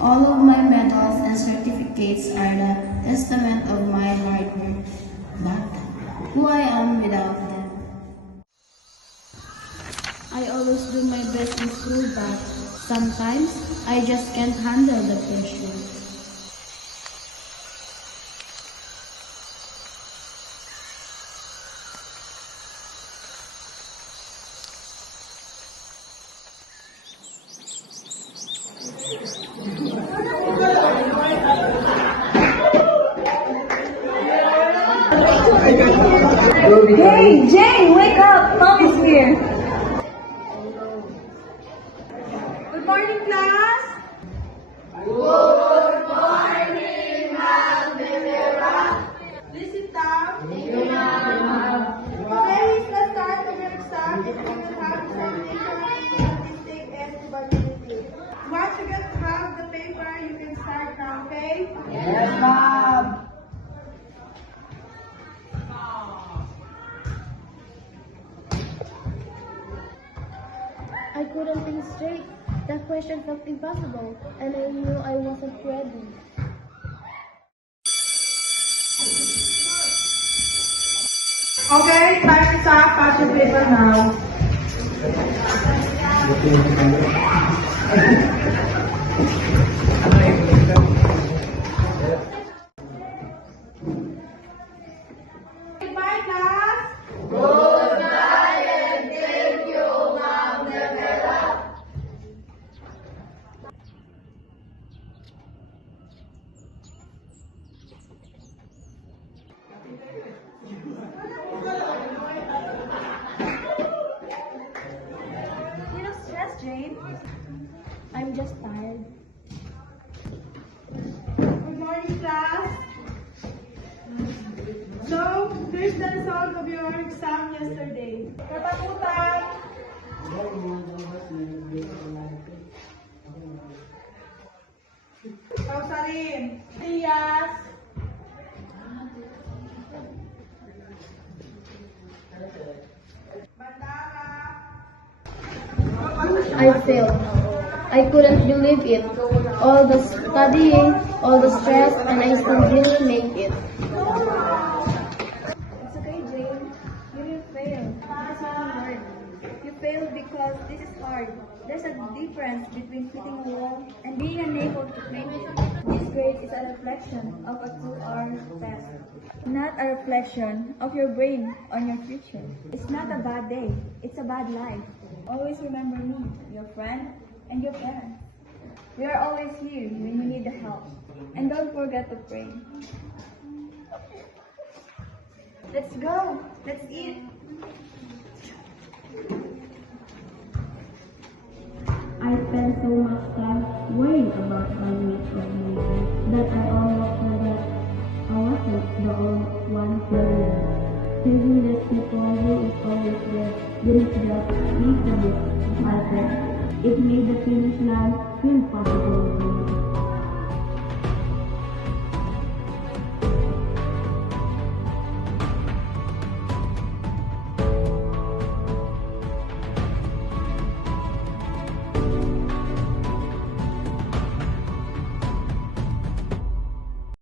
All of my medals and certificates are the testament of my hard work. But who I am without them. I always do my best in school, but sometimes I just can't handle the pressure. Hey, Jane, wake up! Mom is here. Good morning, class. Please sit down. Today is the start of your exam and you will have examination, statistic, and probability. Once you get to have the paper, you can start now, okay? Yes, Mom. I couldn't think straight. The question felt impossible, and I knew I wasn't ready. Okay, time is up. Pass your paper now. Goodbye, class. You look stressed, Jane. I'm just tired. Good morning, class. So, here's the result of your exam yesterday. Katakutan! Kausarin! Diaz! Bandara! I failed. I couldn't believe it. All the studying, all the stress, and I still didn't make it. It's okay, Jane. You will fail. That's what you learn. You fail because this is hard. There's a difference between hitting a wall and being unable to make it. This grade is a reflection of a 2-hour test, not a reflection of your brain on your future. It's not a bad day. It's a bad life. Always remember me, your friend, and your parents. We are always here when you need the help. And don't forget to pray. Let's go. Let's eat. I spent so much time worrying about my weight or that I always